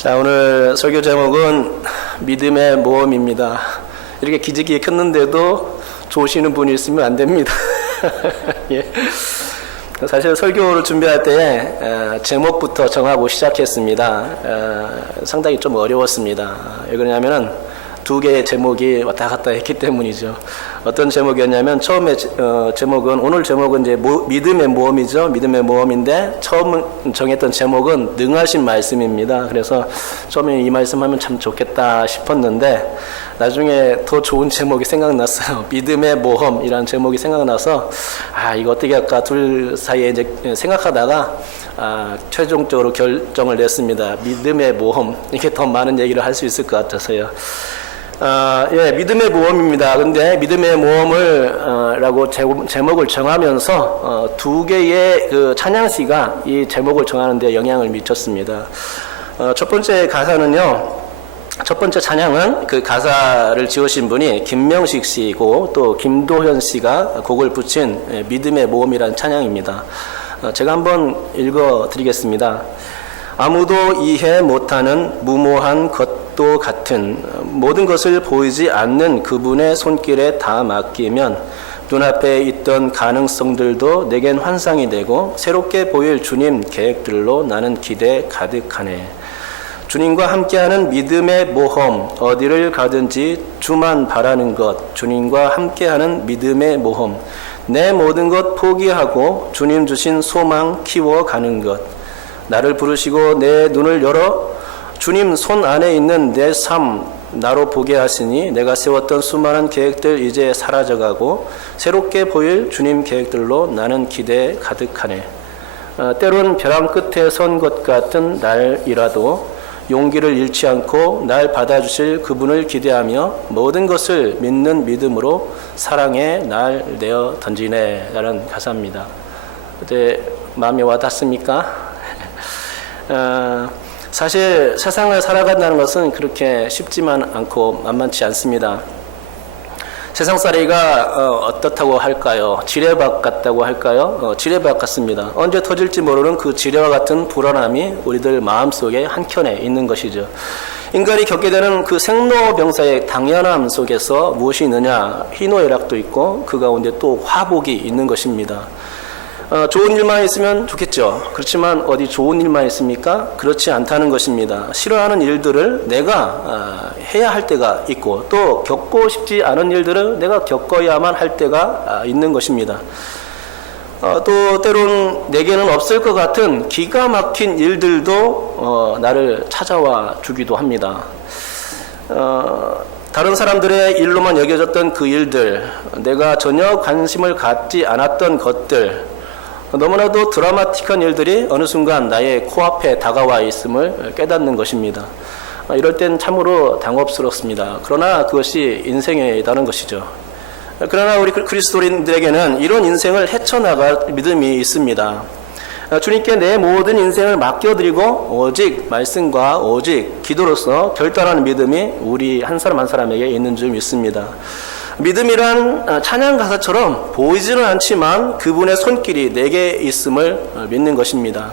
자, 오늘 설교 제목은 믿음의 모험입니다. 이렇게 기지개 켰는데도 좋으시는 분이 있으면 안 됩니다. 예. 사실 설교를 준비할 때 제목부터 정하고 시작했습니다. 상당히 좀 어려웠습니다. 왜 그러냐면은 두 개의 제목이 왔다 갔다 했기 때문이죠. 어떤 제목이었냐면 처음에 제목은 오늘 제목은 이제 믿음의 모험이죠. 믿음의 모험인데 처음 정했던 제목은 능하신 말씀입니다. 그래서 처음에 이 말씀하면 참 좋겠다 싶었는데 나중에 더 좋은 제목이 생각났어요. 믿음의 모험이라는 제목이 생각나서 이거 어떻게 할까 둘 사이에 이제 생각하다가 최종적으로 결정을 냈습니다. 믿음의 모험, 이게 더 많은 얘기를 할 수 있을 것 같아서요. 예, 믿음의 모험입니다. 근데 믿음의 모험을 라고 제목을 정하면서 두 개의 그 찬양시가 이 제목을 정하는 데 영향을 미쳤습니다. 첫 번째 가사는요, 첫 번째 찬양은 그 가사를 지으신 분이 김명식 씨이고 또 김도현 씨가 곡을 붙인 믿음의 모험이라는 찬양입니다. 제가 한번 읽어 드리겠습니다. 아무도 이해 못하는 무모한 것도 같은 모든 것을 보이지 않는 그분의 손길에 다 맡기면 눈앞에 있던 가능성들도 내겐 환상이 되고 새롭게 보일 주님 계획들로 나는 기대 가득하네. 주님과 함께하는 믿음의 모험, 어디를 가든지 주만 바라는 것, 주님과 함께하는 믿음의 모험, 내 모든 것 포기하고 주님 주신 소망 키워가는 것, 나를 부르시고 내 눈을 열어 주님 손 안에 있는 내 삶 나로 보게 하시니 내가 세웠던 수많은 계획들 이제 사라져가고 새롭게 보일 주님 계획들로 나는 기대 가득하네. 때론 벼랑 끝에 선 것 같은 날이라도 용기를 잃지 않고 날 받아주실 그분을 기대하며 모든 것을 믿는 믿음으로 사랑에 날 내어 던지네 라는 가사입니다. 어때 마음에 와닿습니까? 사실 세상을 살아간다는 것은 그렇게 쉽지만 않고 만만치 않습니다. 세상살이가 어떻다고 할까요? 지뢰밭 같다고 할까요? 지뢰밭 같습니다. 언제 터질지 모르는 그 지뢰와 같은 불안함이 우리들 마음속에 한켠에 있는 것이죠. 인간이 겪게 되는 그 생로병사의 당연함 속에서 무엇이 있느냐? 희노애락도 있고 그 가운데 또 화복이 있는 것입니다. 좋은 일만 있으면 좋겠죠. 그렇지만 어디 좋은 일만 있습니까? 그렇지 않다는 것입니다. 싫어하는 일들을 내가 해야 할 때가 있고 또 겪고 싶지 않은 일들을 내가 겪어야만 할 때가 있는 것입니다. 또 때론 내게는 없을 것 같은 기가 막힌 일들도 나를 찾아와 주기도 합니다. 다른 사람들의 일로만 여겨졌던 그 일들, 내가 전혀 관심을 갖지 않았던 것들, 너무나도 드라마틱한 일들이 어느 순간 나의 코앞에 다가와 있음을 깨닫는 것입니다. 이럴 땐 참으로 당혹스럽습니다. 그러나 그것이 인생이라는 것이죠. 그러나 우리 그리스도인들에게는 이런 인생을 헤쳐나갈 믿음이 있습니다. 주님께 내 모든 인생을 맡겨드리고 오직 말씀과 오직 기도로서 결단하는 믿음이 우리 한 사람 한 사람에게 있는 줄 믿습니다. 믿음이란 찬양 가사처럼 보이지는 않지만 그분의 손길이 내게 있음을 믿는 것입니다.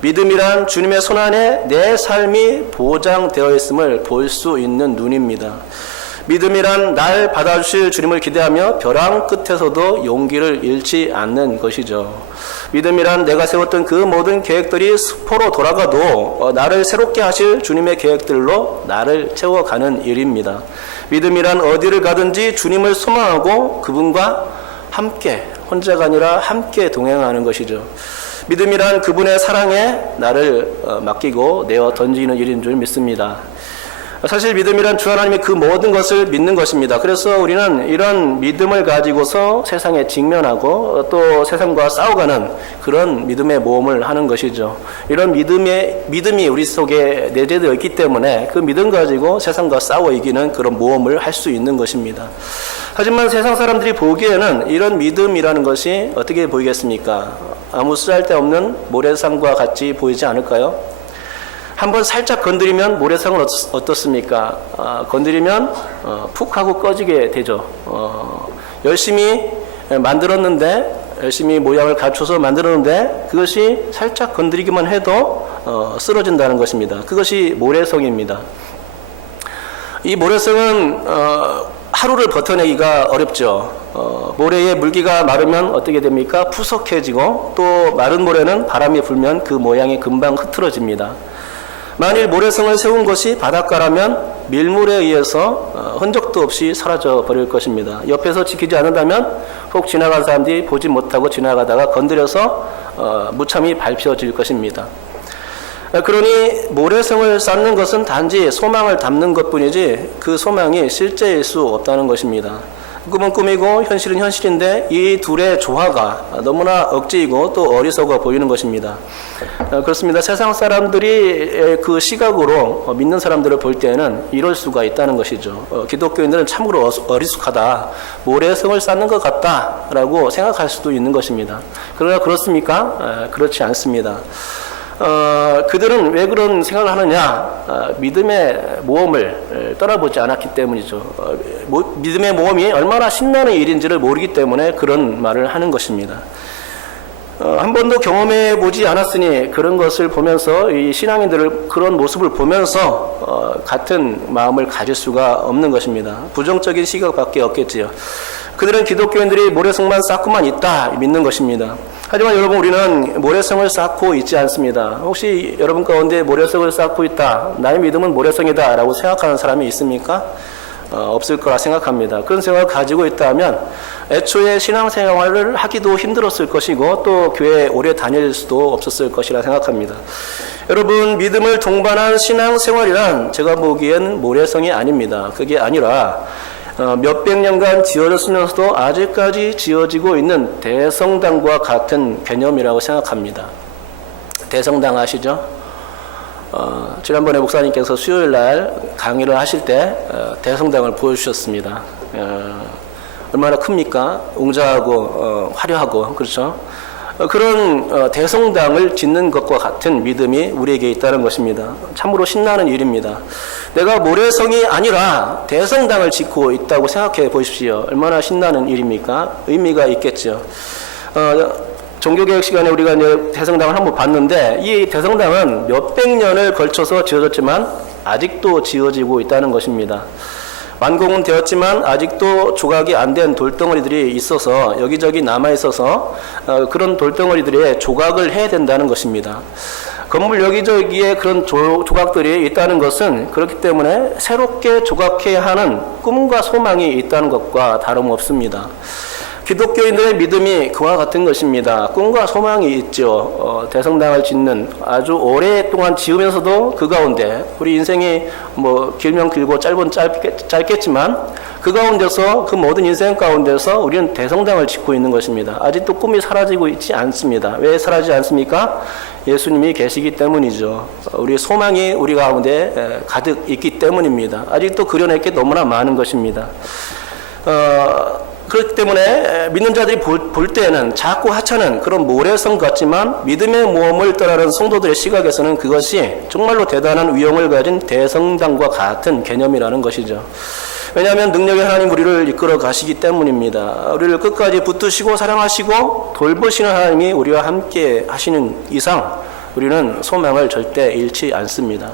믿음이란 주님의 손 안에 내 삶이 보장되어 있음을 볼 수 있는 눈입니다. 믿음이란 날 받아주실 주님을 기대하며 벼랑 끝에서도 용기를 잃지 않는 것이죠. 믿음이란 내가 세웠던 그 모든 계획들이 수포로 돌아가도 나를 새롭게 하실 주님의 계획들로 나를 채워가는 일입니다. 믿음이란 어디를 가든지 주님을 소망하고 그분과 함께, 혼자가 아니라 함께 동행하는 것이죠. 믿음이란 그분의 사랑에 나를 맡기고 내어 던지는 일인 줄 믿습니다. 사실 믿음이란 주 하나님의 그 모든 것을 믿는 것입니다. 그래서 우리는 이런 믿음을 가지고서 세상에 직면하고 또 세상과 싸워가는 그런 믿음의 모험을 하는 것이죠. 이런 믿음이 우리 속에 내재되어 있기 때문에 그 믿음 가지고 세상과 싸워 이기는 그런 모험을 할 수 있는 것입니다. 하지만 세상 사람들이 보기에는 이런 믿음이라는 것이 어떻게 보이겠습니까? 아무 쓰잘데없는 모래상과 같이 보이지 않을까요? 한번 살짝 건드리면 모래성은 어떻습니까? 건드리면 푹 하고 꺼지게 되죠. 열심히 만들었는데 열심히 모양을 갖춰서 만들었는데 그것이 살짝 건드리기만 해도 쓰러진다는 것입니다. 그것이 모래성입니다. 이 모래성은 하루를 버텨내기가 어렵죠. 모래의 물기가 마르면 어떻게 됩니까? 푸석해지고 또 마른 모래는 바람이 불면 그 모양이 금방 흐트러집니다. 만일 모래성을 세운 것이 바닷가라면 밀물에 의해서 흔적도 없이 사라져 버릴 것입니다. 옆에서 지키지 않는다면 혹 지나간 사람들이 보지 못하고 지나가다가 건드려서 무참히 밟혀질 것입니다. 그러니 모래성을 쌓는 것은 단지 소망을 담는 것뿐이지 그 소망이 실제일 수 없다는 것입니다. 꿈은 꿈이고 현실은 현실인데 이 둘의 조화가 너무나 억지이고 또 어리석어 보이는 것입니다. 그렇습니다. 세상 사람들이 그 시각으로 믿는 사람들을 볼 때는 이럴 수가 있다는 것이죠. 기독교인들은 참으로 어리숙하다, 모래성을 쌓는 것 같다라고 생각할 수도 있는 것입니다. 그러나 그렇습니까? 그렇지 않습니다. 그들은 왜 그런 생각을 하느냐? 믿음의 모험을 떠나보지 않았기 때문이죠. 믿음의 모험이 얼마나 신나는 일인지를 모르기 때문에 그런 말을 하는 것입니다. 한 번도 경험해 보지 않았으니 그런 것을 보면서 이 신앙인들을 그런 모습을 보면서 같은 마음을 가질 수가 없는 것입니다. 부정적인 시각밖에 없겠지요. 그들은 기독교인들이 모래성만 쌓고만 있다 믿는 것입니다. 하지만 여러분, 우리는 모래성을 쌓고 있지 않습니다. 혹시 여러분 가운데 모래성을 쌓고 있다, 나의 믿음은 모래성이다 라고 생각하는 사람이 있습니까? 없을 거라 생각합니다. 그런 생각을 가지고 있다면 애초에 신앙생활을 하기도 힘들었을 것이고 또 교회에 오래 다닐 수도 없었을 것이라 생각합니다. 여러분, 믿음을 동반한 신앙생활이란 제가 보기엔 모래성이 아닙니다. 그게 아니라 몇백 년간 지어졌으면서도 아직까지 지어지고 있는 대성당과 같은 개념이라고 생각합니다. 대성당 아시죠? 지난번에 목사님께서 수요일 날 강의를 하실 때 대성당을 보여주셨습니다. 얼마나 큽니까? 웅장하고 화려하고, 그렇죠? 그런 대성당을 짓는 것과 같은 믿음이 우리에게 있다는 것입니다. 참으로 신나는 일입니다. 내가 모래성이 아니라 대성당을 짓고 있다고 생각해 보십시오. 얼마나 신나는 일입니까? 의미가 있겠죠. 종교개혁 시간에 우리가 이제 대성당을 한번 봤는데 이 대성당은 몇백 년을 걸쳐서 지어졌지만 아직도 지어지고 있다는 것입니다. 완공은 되었지만 아직도 조각이 안 된 돌덩어리들이 있어서 여기저기 남아있어서 그런 돌덩어리들의 조각을 해야 된다는 것입니다. 건물 여기저기에 그런 조각들이 있다는 것은 그렇기 때문에 새롭게 조각해야 하는 꿈과 소망이 있다는 것과 다름없습니다. 기독교인들의 믿음이 그와 같은 것입니다. 꿈과 소망이 있죠. 대성당을 짓는 아주 오랫동안 지으면서도 그 가운데 우리 인생이 뭐 길면 길고 짧은 짧겠지만 그 가운데서 그 모든 인생 가운데서 우리는 대성당을 짓고 있는 것입니다. 아직도 꿈이 사라지고 있지 않습니다. 왜 사라지지 않습니까? 예수님이 계시기 때문이죠. 우리 소망이 우리 가운데 가득 있기 때문입니다. 아직도 그려낼 게 너무나 많은 것입니다. 그렇기 때문에 믿는 자들이 볼 때는 작고 하찮은 그런 모래성 같지만 믿음의 모험을 떠나는 성도들의 시각에서는 그것이 정말로 대단한 위용을 가진 대성당과 같은 개념이라는 것이죠. 왜냐하면 능력의 하나님 우리를 이끌어 가시기 때문입니다. 우리를 끝까지 붙드시고 사랑하시고 돌보시는 하나님이 우리와 함께 하시는 이상 우리는 소망을 절대 잃지 않습니다.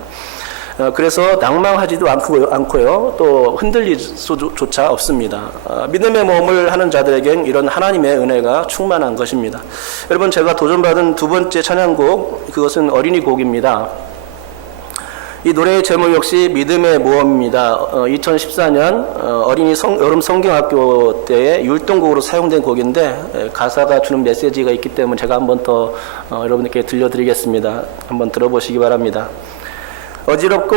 그래서 낭망하지도 않고요. 또 흔들릴 수조차 없습니다. 믿음의 모험을 하는 자들에겐 이런 하나님의 은혜가 충만한 것입니다. 여러분, 제가 도전받은 두 번째 찬양곡, 그것은 어린이 곡입니다. 이 노래의 제목 역시 믿음의 모험입니다. 2014년 어린이 여름 성경학교 때의 율동곡으로 사용된 곡인데 가사가 주는 메시지가 있기 때문에 제가 한번 더 여러분께 들려드리겠습니다. 한번 들어보시기 바랍니다. 어지럽고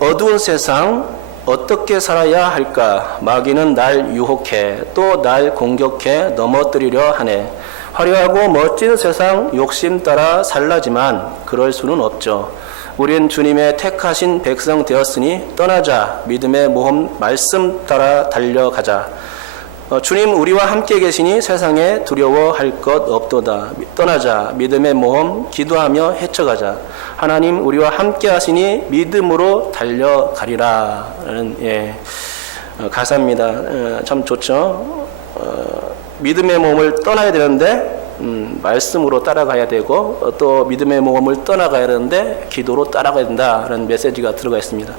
어두운 세상 어떻게 살아야 할까? 마귀는 날 유혹해 또 날 공격해 넘어뜨리려 하네. 화려하고 멋진 세상 욕심 따라 살라지만 그럴 수는 없죠. 우린 주님의 택하신 백성 되었으니 떠나자. 믿음의 모험 말씀 따라 달려가자. 주님 우리와 함께 계시니 세상에 두려워할 것 없도다. 떠나자. 믿음의 모험 기도하며 헤쳐가자. 하나님 우리와 함께 하시니 믿음으로 달려가리라. 라는 가사입니다. 참 좋죠. 믿음의 몸을 떠나야 되는데 말씀으로 따라가야 되고 또 믿음의 몸을 떠나가야 되는데 기도로 따라가야 된다라는 메시지가 들어가 있습니다.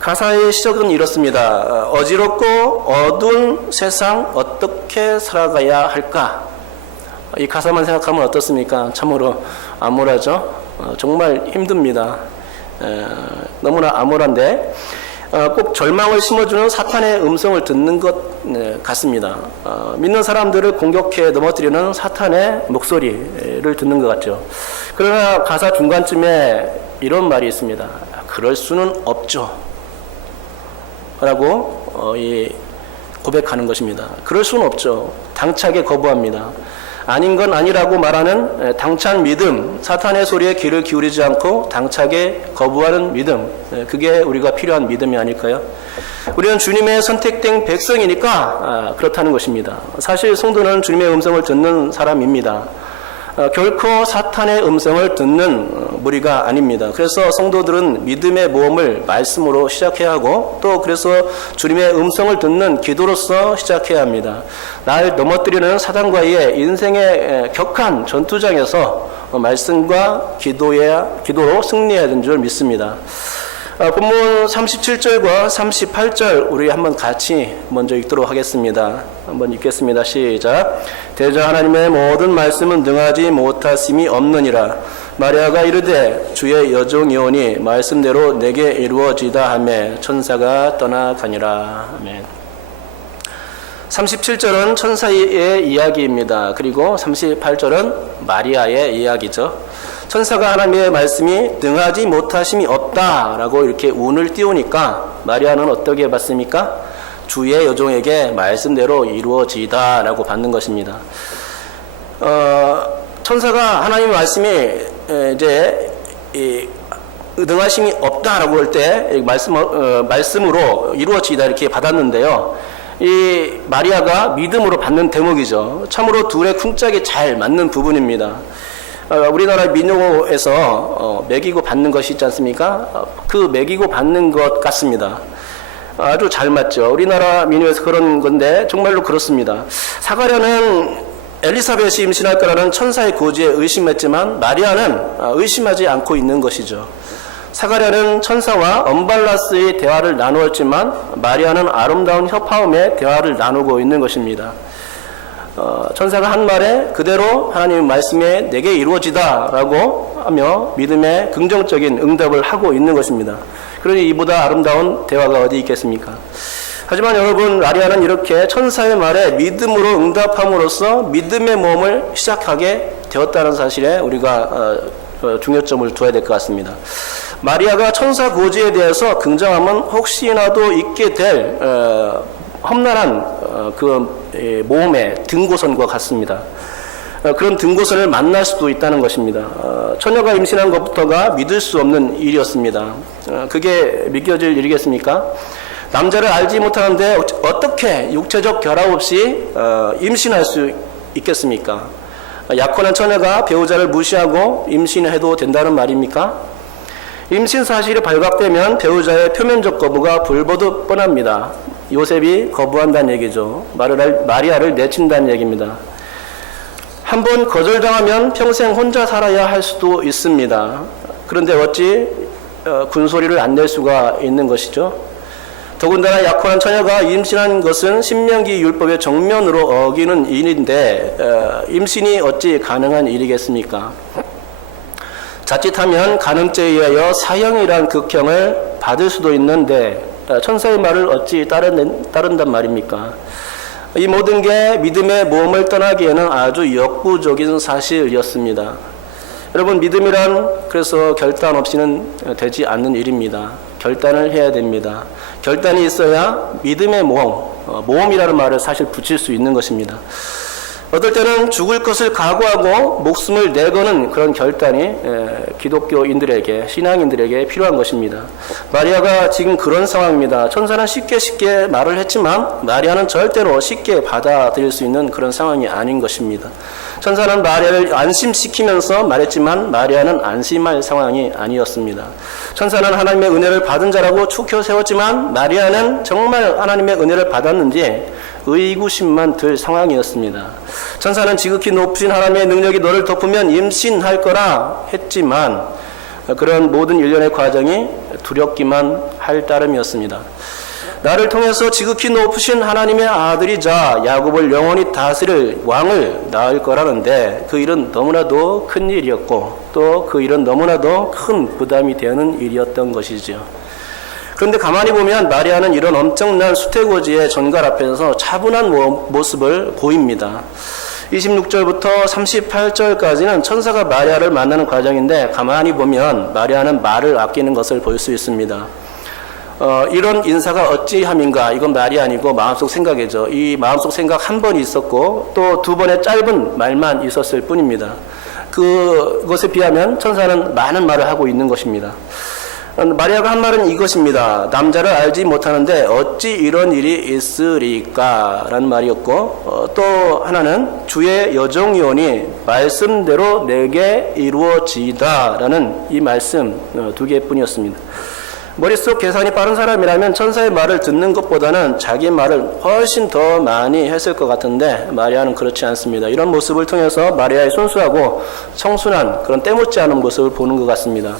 가사의 시작은 이렇습니다. 어지럽고 어두운 세상 어떻게 살아가야 할까? 이 가사만 생각하면 어떻습니까? 참으로 암울하죠. 정말 힘듭니다. 너무나 암울한데 꼭 절망을 심어주는 사탄의 음성을 듣는 것 같습니다. 믿는 사람들을 공격해 넘어뜨리는 사탄의 목소리를 듣는 것 같죠. 그러나 가사 중간쯤에 이런 말이 있습니다. 그럴 수는 없죠 라고 고백하는 것입니다. 그럴 수는 없죠. 당차게 거부합니다. 아닌 건 아니라고 말하는 당찬 믿음, 사탄의 소리에 귀를 기울이지 않고 당차게 거부하는 믿음, 그게 우리가 필요한 믿음이 아닐까요? 우리는 주님의 선택된 백성이니까 그렇다는 것입니다. 사실 성도는 주님의 음성을 듣는 사람입니다. 결코 사탄의 음성을 듣는 무리가 아닙니다. 그래서 성도들은 믿음의 모험을 말씀으로 시작해야 하고 또 그래서 주님의 음성을 듣는 기도로서 시작해야 합니다. 날 넘어뜨리는 사단과의 인생의 격한 전투장에서 말씀과 기도로 승리해야 되는 줄 믿습니다. 본문 37절과 38절 우리 한번 같이 먼저 읽도록 하겠습니다. 한번 읽겠습니다. 시작. 대저 하나님의 모든 말씀은 능하지 못하심이 없느니라. 마리아가 이르되 주의 여종이오니 말씀대로 내게 이루어지다 하매 천사가 떠나가니라. 아멘. 37절은 천사의 이야기입니다. 그리고 38절은 마리아의 이야기죠. 천사가 하나님의 말씀이 능하지 못하심이 없다라고 이렇게 운을 띄우니까 마리아는 어떻게 받습니까? 주의 여종에게 말씀대로 이루어지다라고 받는 것입니다. 천사가 하나님의 말씀이 이제 능하심이 없다라고 할 때 말씀으로 이루어지다 이렇게 받았는데요. 이 마리아가 믿음으로 받는 대목이죠. 참으로 둘의 쿵짝이 잘 맞는 부분입니다. 우리나라 민요에서 먹이고 받는 것이 있지 않습니까? 그 먹이고 받는 것 같습니다. 아주 잘 맞죠. 우리나라 민요에서 그런 건데 정말로 그렇습니다. 사가랴는 엘리사벳이 임신할 거라는 천사의 고지에 의심했지만 마리아는 의심하지 않고 있는 것이죠. 사가랴는 천사와 언발라스의 대화를 나누었지만 마리아는 아름다운 협화음의 대화를 나누고 있는 것입니다. 천사가 한 말에 그대로 하나님의 말씀에 내게 이루어지다 라고 하며 믿음의 긍정적인 응답을 하고 있는 것입니다. 그러니 이보다 아름다운 대화가 어디 있겠습니까? 하지만 여러분, 마리아는 이렇게 천사의 말에 믿음으로 응답함으로써 믿음의 몸을 시작하게 되었다는 사실에 우리가 중요점을 두어야 될 것 같습니다. 마리아가 천사 고지에 대해서 긍정하면 혹시나도 있게 될 험난한 그 모험의 등고선과 같습니다. 그런 등고선을 만날 수도 있다는 것입니다. 처녀가 임신한 것부터가 믿을 수 없는 일이었습니다. 그게 믿겨질 일이겠습니까? 남자를 알지 못하는데 어떻게 육체적 결합 없이 임신할 수 있겠습니까? 약혼한 처녀가 배우자를 무시하고 임신해도 된다는 말입니까? 임신 사실이 발각되면 배우자의 표면적 거부가 불보듯 뻔합니다. 요셉이 거부한다는 얘기죠. 마리아를 내친다는 얘기입니다. 한번 거절당하면 평생 혼자 살아야 할 수도 있습니다. 그런데 어찌 군소리를 안 낼 수가 있는 것이죠. 더군다나 약혼한 처녀가 임신한 것은 신명기 율법의 정면으로 어기는 일인데 임신이 어찌 가능한 일이겠습니까? 자칫하면 간음죄에 의하여 사형이란 극형을 받을 수도 있는데 천사의 말을 어찌 따른단 말입니까? 이 모든 게 믿음의 모험을 떠나기에는 아주 역부족인 사실이었습니다. 여러분, 믿음이란 그래서 결단 없이는 되지 않는 일입니다. 결단을 해야 됩니다. 결단이 있어야 믿음의 모험이라는 말을 사실 붙일 수 있는 것입니다. 어떨 때는 죽을 것을 각오하고 목숨을 내거는 그런 결단이 기독교인들에게, 신앙인들에게 필요한 것입니다. 마리아가 지금 그런 상황입니다. 천사는 쉽게 말을 했지만 마리아는 절대로 쉽게 받아들일 수 있는 그런 상황이 아닌 것입니다. 천사는 마리아를 안심시키면서 말했지만 마리아는 안심할 상황이 아니었습니다. 천사는 하나님의 은혜를 받은 자라고 축혀 세웠지만 마리아는 정말 하나님의 은혜를 받았는지 의구심만 들 상황이었습니다. 천사는 지극히 높으신 하나님의 능력이 너를 덮으면 임신할 거라 했지만 그런 모든 일련의 과정이 두렵기만 할 따름이었습니다. 나를 통해서 지극히 높으신 하나님의 아들이자 야곱을 영원히 다스릴 왕을 낳을 거라는데 그 일은 너무나도 큰 일이었고 또 그 일은 너무나도 큰 부담이 되는 일이었던 것이죠. 그런데 가만히 보면 마리아는 이런 엄청난 수태고지의 전갈 앞에서 차분한 모습을 보입니다. 26절부터 38절까지는 천사가 마리아를 만나는 과정인데 가만히 보면 마리아는 말을 아끼는 것을 볼 수 있습니다. 이런 인사가 어찌함인가, 이건 말이 아니고 마음속 생각이죠. 이 마음속 생각 한 번이 있었고 또 두 번의 짧은 말만 있었을 뿐입니다. 그것에 비하면 천사는 많은 말을 하고 있는 것입니다. 마리아가 한 말은 이것입니다. 남자를 알지 못하는데 어찌 이런 일이 있으리까 라는 말이었고 또 하나는 주의 여종이오니 말씀대로 내게 이루어지이다 라는 이 말씀 두 개뿐이었습니다. 머릿속 계산이 빠른 사람이라면 천사의 말을 듣는 것보다는 자기 말을 훨씬 더 많이 했을 것 같은데 마리아는 그렇지 않습니다. 이런 모습을 통해서 마리아의 순수하고 청순한 그런 때묻지 않은 모습을 보는 것 같습니다.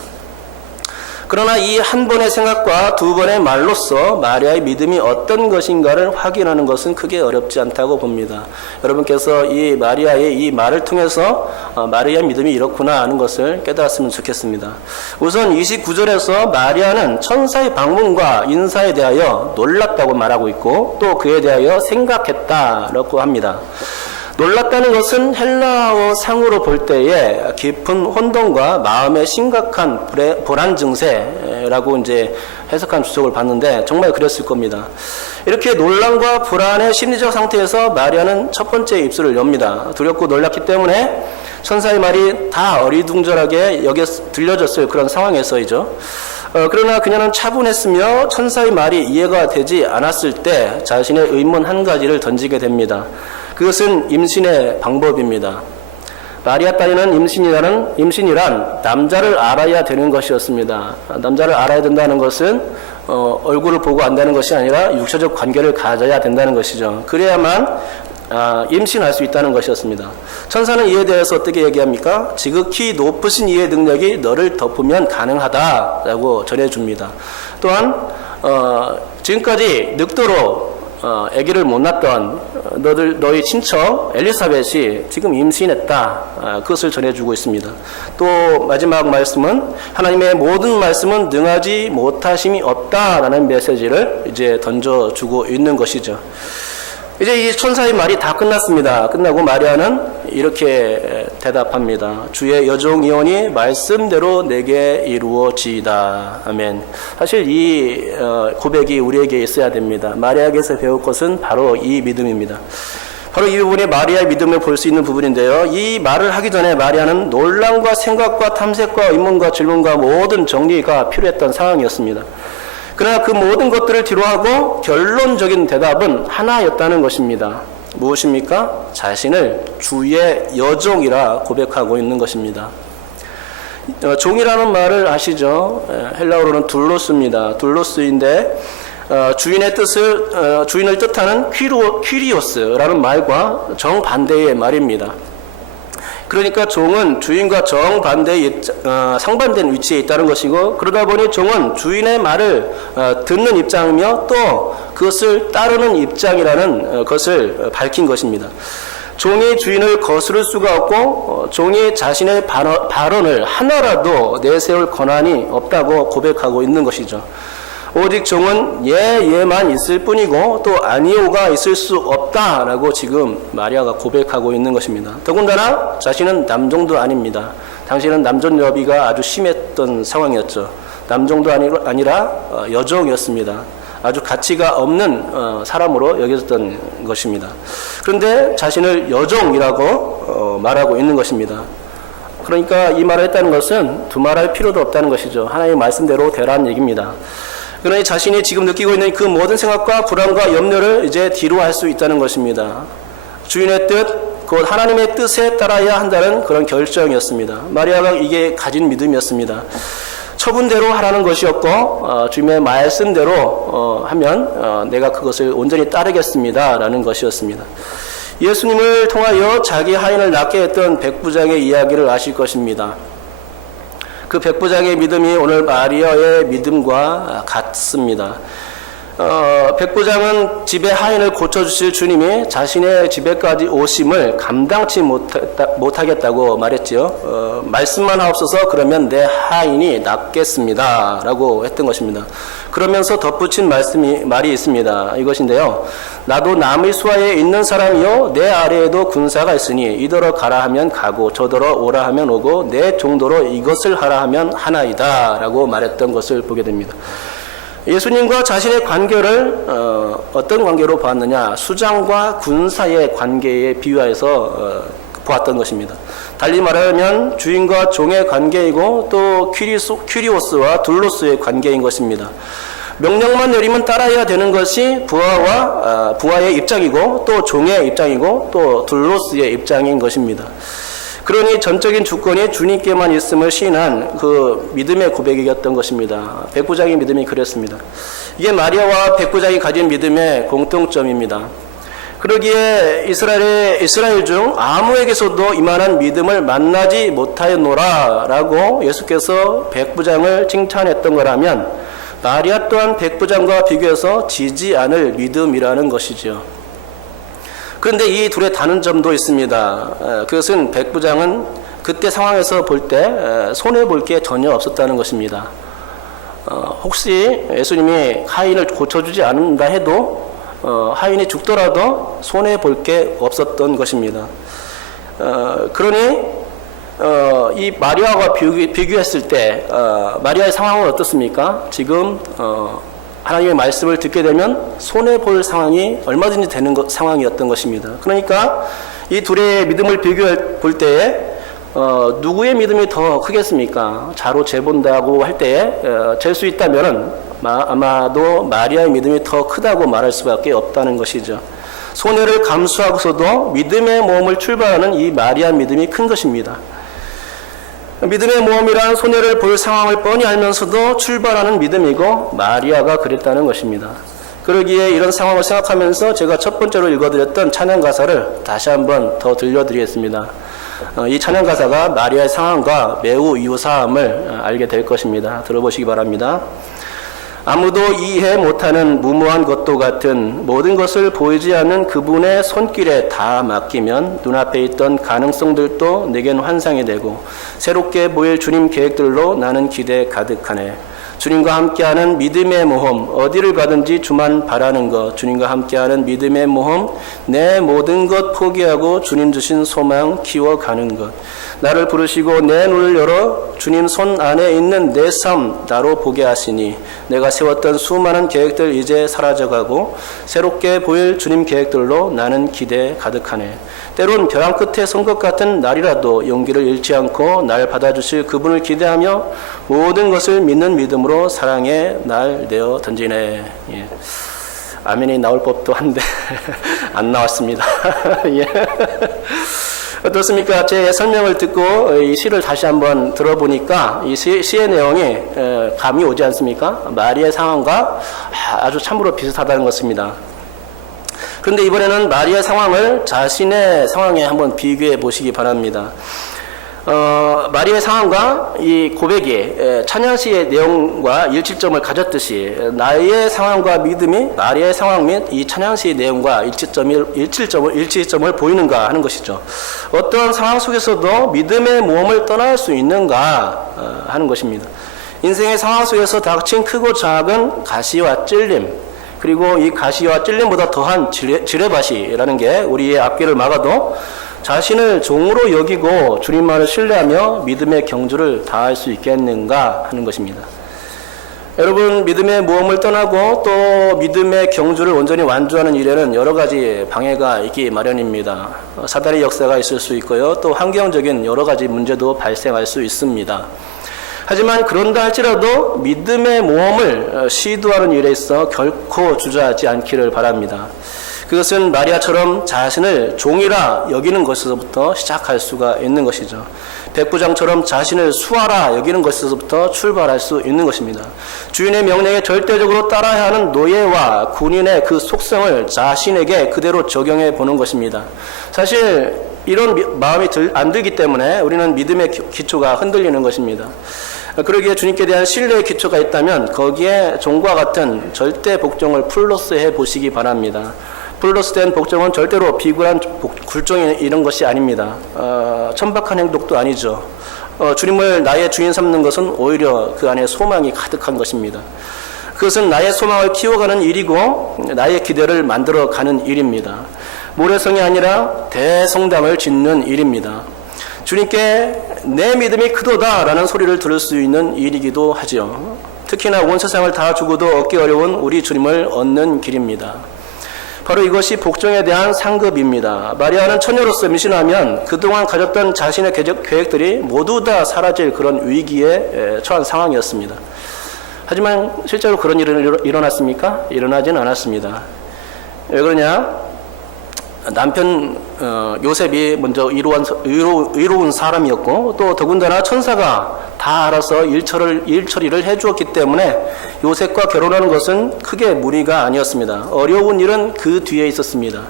그러나 이 한 번의 생각과 두 번의 말로써 마리아의 믿음이 어떤 것인가를 확인하는 것은 크게 어렵지 않다고 봅니다. 여러분께서 이 마리아의 이 말을 통해서 마리아의 믿음이 이렇구나 하는 것을 깨달았으면 좋겠습니다. 우선 29절에서 마리아는 천사의 방문과 인사에 대하여 놀랐다고 말하고 있고 또 그에 대하여 생각했다라고 합니다. 놀랐다는 것은 헬라어 상으로 볼 때에 깊은 혼돈과 마음의 심각한 불안 증세라고 이제 해석한 주석을 봤는데 정말 그랬을 겁니다. 이렇게 놀람과 불안의 심리적 상태에서 마리아는 첫 번째 입술을 엽니다. 두렵고 놀랐기 때문에 천사의 말이 다 어리둥절하게 들려졌을 그런 상황에서이죠. 그러나 그녀는 차분했으며 천사의 말이 이해가 되지 않았을 때 자신의 의문 한 가지를 던지게 됩니다. 그것은 임신의 방법입니다. 마리아 딸이는 임신이란 남자를 알아야 되는 것이었습니다. 남자를 알아야 된다는 것은 얼굴을 보고 안다는 것이 아니라 육체적 관계를 가져야 된다는 것이죠. 그래야만 임신할 수 있다는 것이었습니다. 천사는 이에 대해서 어떻게 얘기합니까? 지극히 높으신 이의 능력이 너를 덮으면 가능하다라고 전해줍니다. 또한 지금까지 늑도로 아기를 못 낳던 너희 친척 엘리사벳이 지금 임신했다. 그것을 전해주고 있습니다. 또 마지막 말씀은 하나님의 모든 말씀은 능하지 못하심이 없다라는 메시지를 이제 던져주고 있는 것이죠. 이제 이 천사의 말이 다 끝났습니다. 끝나고 마리아는 이렇게 대답합니다. 주의 여종이오니 말씀대로 내게 이루어지이다. 아멘. 사실 이 고백이 우리에게 있어야 됩니다. 마리아에게서 배울 것은 바로 이 믿음입니다. 바로 이 부분이 마리아의 믿음을 볼 수 있는 부분인데요. 이 말을 하기 전에 마리아는 논란과 생각과 탐색과 의문과 질문과 모든 정리가 필요했던 상황이었습니다. 그러나 그 모든 것들을 뒤로하고 결론적인 대답은 하나였다는 것입니다. 무엇입니까? 자신을 주의 여종이라 고백하고 있는 것입니다. 종이라는 말을 아시죠? 헬라어로는 둘로스입니다. 둘로스인데 주인을 뜻하는 퀴리오스라는 말과 정반대의 말입니다. 그러니까 종은 주인과 정반대의 상반된 위치에 있다는 것이고 그러다 보니 종은 주인의 말을 듣는 입장이며 또 그것을 따르는 입장이라는 것을 밝힌 것입니다. 종이 주인을 거스를 수가 없고 종이 자신의 발언을 하나라도 내세울 권한이 없다고 고백하고 있는 것이죠. 오직 종은 예만 있을 뿐이고 또 아니오가 있을 수 없다라고 지금 마리아가 고백하고 있는 것입니다. 더군다나 자신은 남종도 아닙니다. 당시에는 남존여비가 아주 심했던 상황이었죠. 남종도 아니라 여종이었습니다. 아주 가치가 없는 사람으로 여겨졌던 것입니다. 그런데 자신을 여종이라고 말하고 있는 것입니다. 그러니까 이 말을 했다는 것은 두말할 필요도 없다는 것이죠. 하나님의 말씀대로 되라는 얘기입니다. 그러니 자신이 지금 느끼고 있는 그 모든 생각과 불안과 염려를 이제 뒤로 할 수 있다는 것입니다. 주인의 뜻, 곧 하나님의 뜻에 따라야 한다는 그런 결정이었습니다. 마리아가 이게 가진 믿음이었습니다. 처분대로 하라는 것이었고 주님의 말씀대로 하면 내가 그것을 온전히 따르겠습니다 라는 것이었습니다. 예수님을 통하여 자기 하인을 낳게 했던 백부장의 이야기를 아실 것입니다. 그 백부장의 믿음이 오늘 마리아의 믿음과 같습니다. 백부장은 집에 하인을 고쳐주실 주님이 자신의 집에까지 오심을 감당치 못하겠다고 말했지요. 말씀만 하옵소서 그러면 내 하인이 낫겠습니다 라고 했던 것입니다. 그러면서 덧붙인 말이 있습니다. 이것인데요. 나도 남의 수하에 있는 사람이요 내 아래에도 군사가 있으니 이더러 가라 하면 가고 저더러 오라 하면 오고 내 정도로 이것을 하라 하면 하나이다 라고 말했던 것을 보게 됩니다. 예수님과 자신의 관계를 어떤 관계로 보았느냐? 수장과 군사의 관계에 비유해서 보았던 것입니다. 달리 말하면 주인과 종의 관계이고 또 퀴리오스와 둘로스의 관계인 것입니다. 명령만 내리면 따라야 되는 것이 부하의 입장이고 또 종의 입장이고 또 둘로스의 입장인 것입니다. 그러니 전적인 주권이 주님께만 있음을 시인한 그 믿음의 고백이었던 것입니다. 백부장의 믿음이 그랬습니다. 이게 마리아와 백부장이 가진 믿음의 공통점입니다. 그러기에 이스라엘 중 아무에게서도 이만한 믿음을 만나지 못하였노라 라고 예수께서 백부장을 칭찬했던 거라면 마리아 또한 백부장과 비교해서 지지 않을 믿음이라는 것이죠. 그런데 이 둘의 다른 점도 있습니다. 그것은 백부장은 그때 상황에서 볼 때 손해볼 게 전혀 없었다는 것입니다. 혹시 예수님이 하인을 고쳐주지 않는다 해도 하인이 죽더라도 손해볼 게 없었던 것입니다. 그러니 이 마리아와 비교했을 때 마리아의 상황은 어떻습니까? 지금 하나님의 말씀을 듣게 되면 손해볼 상황이 얼마든지 되는 상황이었던 것입니다. 그러니까 이 둘의 믿음을 비교해 볼 때에 누구의 믿음이 더 크겠습니까? 자로 재본다고 할 때에 잴 수 있다면 아마도 마리아의 믿음이 더 크다고 말할 수밖에 없다는 것이죠. 손해를 감수하고서도 믿음의 모험을 출발하는 이 마리아 믿음이 큰 것입니다. 믿음의 모험이란 손해를 볼 상황을 뻔히 알면서도 출발하는 믿음이고 마리아가 그랬다는 것입니다. 그러기에 이런 상황을 생각하면서 제가 첫 번째로 읽어드렸던 찬양 가사를 다시 한번 더 들려드리겠습니다. 이 찬양 가사가 마리아의 상황과 매우 유사함을 알게 될 것입니다. 들어보시기 바랍니다. 아무도 이해 못하는 무모한 것도 같은 모든 것을 보이지 않는 그분의 손길에 다 맡기면 눈앞에 있던 가능성들도 내겐 환상이 되고 새롭게 보일 주님 계획들로 나는 기대 가득하네. 주님과 함께하는 믿음의 모험, 어디를 가든지 주만 바라는 것, 주님과 함께하는 믿음의 모험, 내 모든 것 포기하고 주님 주신 소망 키워가는 것. 나를 부르시고 내 눈을 열어 주님 손 안에 있는 내 삶 나로 보게 하시니 내가 세웠던 수많은 계획들 이제 사라져가고 새롭게 보일 주님 계획들로 나는 기대 가득하네. 때론 벼랑 끝에 선 것 같은 날이라도 용기를 잃지 않고 날 받아주실 그분을 기대하며 모든 것을 믿는 믿음으로 사랑에 날 내어 던지네. 예. 아멘이 나올 법도 한데 안 나왔습니다. 예. 어떻습니까? 제 설명을 듣고 이 시를 다시 한번 들어보니까 이 시의 내용이 감이 오지 않습니까? 마리아의 상황과 아주 참으로 비슷하다는 것입니다. 그런데 이번에는 마리아의 상황을 자신의 상황에 한번 비교해 보시기 바랍니다. 마리아의 상황과 이 고백이 찬양시의 내용과 일치점을 가졌듯이 나의 상황과 믿음이 마리아의 상황 및 이 찬양시의 내용과 일치점을 보이는가 하는 것이죠. 어떠한 상황 속에서도 믿음의 모험을 떠날 수 있는가 하는 것입니다. 인생의 상황 속에서 닥친 크고 작은 가시와 찔림, 그리고 이 가시와 찔림보다 더한 지뢰밭이라는 게 우리의 앞길을 막아도 자신을 종으로 여기고 주님만을 신뢰하며 믿음의 경주를 다할 수 있겠는가 하는 것입니다. 여러분, 믿음의 모험을 떠나고 또 믿음의 경주를 온전히 완주하는 일에는 여러 가지 방해가 있기 마련입니다. 사단의 역사가 있을 수 있고요. 또 환경적인 여러 가지 문제도 발생할 수 있습니다. 하지만 그런다 할지라도 믿음의 모험을 시도하는 일에 있어 결코 주저하지 않기를 바랍니다. 그것은 마리아처럼 자신을 종이라 여기는 것에서부터 시작할 수가 있는 것이죠. 백부장처럼 자신을 수하라 여기는 것에서부터 출발할 수 있는 것입니다. 주인의 명령에 절대적으로 따라야 하는 노예와 군인의 그 속성을 자신에게 그대로 적용해 보는 것입니다. 사실 이런 마음이 안 들기 때문에 우리는 믿음의 기초가 흔들리는 것입니다. 그러기에 주님께 대한 신뢰의 기초가 있다면 거기에 종과 같은 절대 복종을 플러스해 보시기 바랍니다. 플러스된 복종은 절대로 비굴한 굴종이 이런 것이 아닙니다. 천박한 행동도 아니죠. 주님을 나의 주인 삼는 것은 오히려 그 안에 소망이 가득한 것입니다. 그것은 나의 소망을 키워가는 일이고 나의 기대를 만들어가는 일입니다. 모래성이 아니라 대성당을 짓는 일입니다. 주님께 내 믿음이 크도다라는 소리를 들을 수 있는 일이기도 하죠. 특히나 온 세상을 다 주고도 얻기 어려운 우리 주님을 얻는 길입니다. 바로 이것이 복종에 대한 상급입니다. 마리아는 처녀로서 미신하면 그동안 가졌던 자신의 계획들이 모두 다 사라질 그런 위기에 처한 상황이었습니다. 하지만 실제로 그런 일은 일어났습니까? 일어나진 않았습니다. 왜 그러냐? 남편 요셉이 먼저 의로운 사람이었고 또 더군다나 천사가 다 알아서 일처리를 해주었기 때문에 요셉과 결혼하는 것은 크게 무리가 아니었습니다. 어려운 일은 그 뒤에 있었습니다.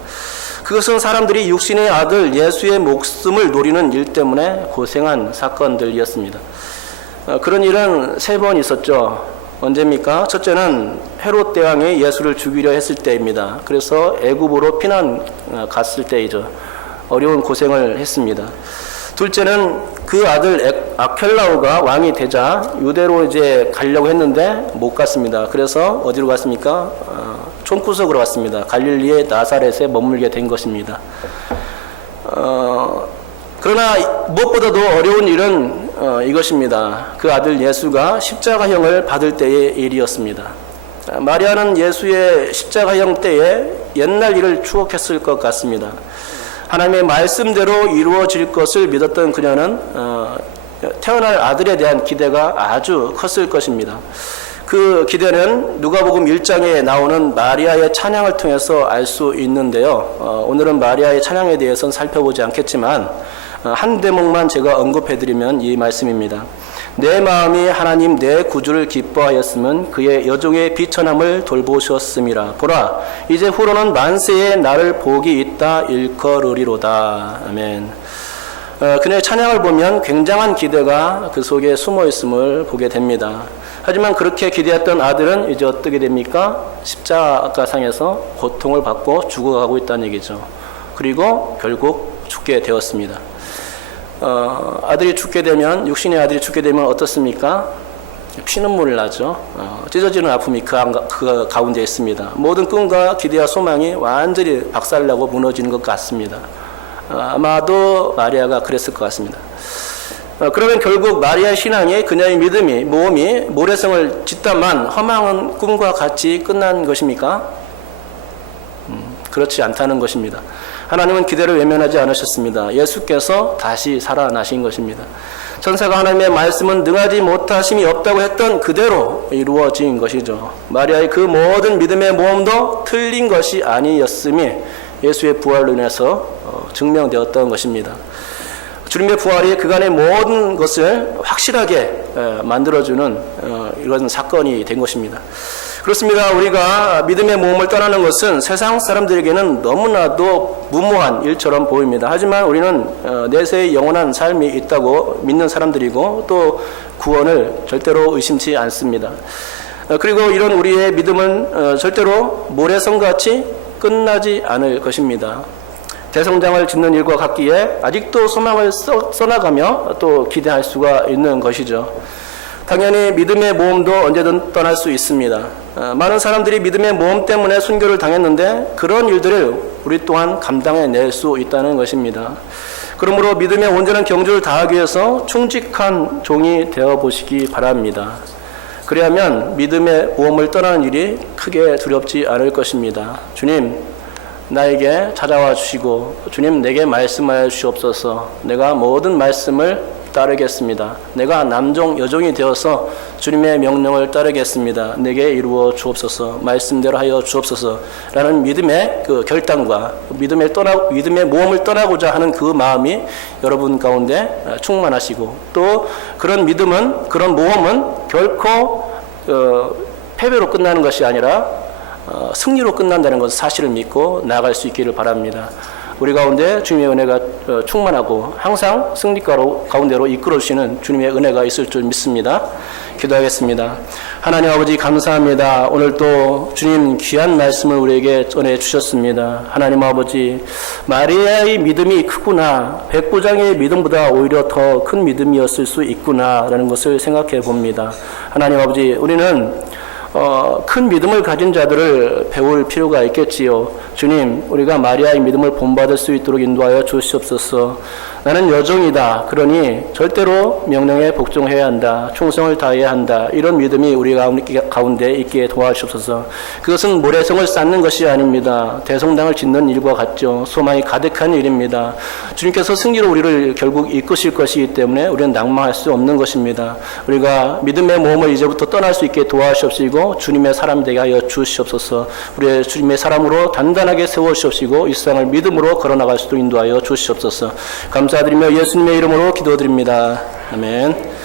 그것은 사람들이 육신의 아들 예수의 목숨을 노리는 일 때문에 고생한 사건들이었습니다. 그런 일은 3번 있었죠. 언제입니까? 첫째는 헤롯 대왕이 예수를 죽이려 했을 때입니다. 그래서 애굽으로 피난 갔을 때이죠. 어려운 고생을 했습니다. 둘째는 그 아들 아켈라오가 왕이 되자 유대로 이제 가려고 했는데 못 갔습니다. 그래서 어디로 갔습니까? 총구석으로 갔습니다. 갈릴리의 나사렛에 머물게 된 것입니다. 그러나 무엇보다도 어려운 일은 이것입니다. 그 아들 예수가 십자가형을 받을 때의 일이었습니다. 마리아는 예수의 십자가형 때에 옛날 일을 추억했을 것 같습니다. 하나님의 말씀대로 이루어질 것을 믿었던 그녀는 태어날 아들에 대한 기대가 아주 컸을 것입니다. 그 기대는 누가복음 1장에 나오는 마리아의 찬양을 통해서 알 수 있는데요. 오늘은 마리아의 찬양에 대해서는 살펴보지 않겠지만 한 대목만 제가 언급해드리면 이 말씀입니다. 내 마음이 하나님 내 구주를 기뻐하였으면 그의 여종의 비천함을 돌보셨음이라. 보라 이제 후로는 만세에 나를 복이 있다 일컬으리로다. 아멘. 그녀의 찬양을 보면 굉장한 기대가 그 속에 숨어 있음을 보게 됩니다. 하지만 그렇게 기대했던 아들은 이제 어떻게 됩니까? 십자가상에서 고통을 받고 죽어가고 있다는 얘기죠. 그리고 결국 죽게 되었습니다. 아들이 죽게 되면, 육신의 아들이 죽게 되면 어떻습니까? 피눈물을 나죠. 찢어지는 아픔이 그 가운데 있습니다. 모든 꿈과 기대와 소망이 완전히 박살나고 무너지는 것 같습니다. 아마도 마리아가 그랬을 것 같습니다. 그러면 결국 마리아의 신앙이, 그녀의 믿음이, 모험이 모래성을 짓다만 허망한 꿈과 같이 끝난 것입니까? 그렇지 않다는 것입니다. 하나님은 기대를 외면하지 않으셨습니다. 예수께서 다시 살아나신 것입니다. 천사가 하나님의 말씀은 능하지 못하심이 없다고 했던 그대로 이루어진 것이죠. 마리아의 그 모든 믿음의 모험도 틀린 것이 아니었음이 예수의 부활로 인해서 증명되었던 것입니다. 주님의 부활이 그간의 모든 것을 확실하게 만들어주는 이런 사건이 된 것입니다. 그렇습니다. 우리가 믿음의 모험을 떠나는 것은 세상 사람들에게는 너무나도 무모한 일처럼 보입니다. 하지만 우리는 내세의 영원한 삶이 있다고 믿는 사람들이고 또 구원을 절대로 의심치 않습니다. 그리고 이런 우리의 믿음은 절대로 모래성같이 끝나지 않을 것입니다. 대성장을 짓는 일과 같기에 아직도 소망을 써나가며 또 기대할 수가 있는 것이죠. 당연히 믿음의 모험도 언제든 떠날 수 있습니다. 많은 사람들이 믿음의 모험 때문에 순교를 당했는데 그런 일들을 우리 또한 감당해낼 수 있다는 것입니다. 그러므로 믿음의 온전한 경주를 다하기 위해서 충직한 종이 되어보시기 바랍니다. 그래야만 믿음의 모험을 떠나는 일이 크게 두렵지 않을 것입니다. 주님, 나에게 찾아와 주시고 주님 내게 말씀하여 주시옵소서. 내가 모든 말씀을 따르겠습니다. 내가 남종 여종이 되어서 주님의 명령을 따르겠습니다. 내게 이루어 주옵소서. 말씀대로 하여 주옵소서. 라는 믿음의 그 결단과 믿음의 모험을 떠나고자 하는 그 마음이 여러분 가운데 충만하시고, 또 그런 믿음은, 그런 모험은 결코 패배로 끝나는 것이 아니라 승리로 끝난다는 것을 사실을 믿고 나아갈 수 있기를 바랍니다. 우리 가운데 주님의 은혜가 충만하고 항상 승리 가운데로 이끌어 주시는 주님의 은혜가 있을 줄 믿습니다. 기도하겠습니다. 하나님 아버지 감사합니다. 오늘 또 주님 귀한 말씀을 우리에게 전해 주셨습니다. 하나님 아버지, 마리아의 믿음이 크구나, 백부장의 믿음보다 오히려 더 큰 믿음이었을 수 있구나라는 것을 생각해 봅니다. 하나님 아버지, 우리는 큰 믿음을 가진 자들을 배울 필요가 있겠지요. 주님, 우리가 마리아의 믿음을 본받을 수 있도록 인도하여 주시옵소서. 나는 여종이다. 그러니 절대로 명령에 복종해야 한다. 충성을 다해야 한다. 이런 믿음이 우리 가운데 있게 도와주옵소서. 그것은 모래성을 쌓는 것이 아닙니다. 대성당을 짓는 일과 같죠. 소망이 가득한 일입니다. 주님께서 승리로 우리를 결국 이끄실 것이기 때문에 우리는 낭망할 수 없는 것입니다. 우리가 믿음의 모험을 이제부터 떠날 수 있게 도와주시옵시고 주님의 사람 되게 하여 주시옵소서. 우리의 주님의 사람으로 단단하게 세워주시옵시고 이 세상을 믿음으로 걸어나갈 수도 인도하여 주시옵소서. 감사드리며 예수님의 이름으로 기도드립니다. 아멘.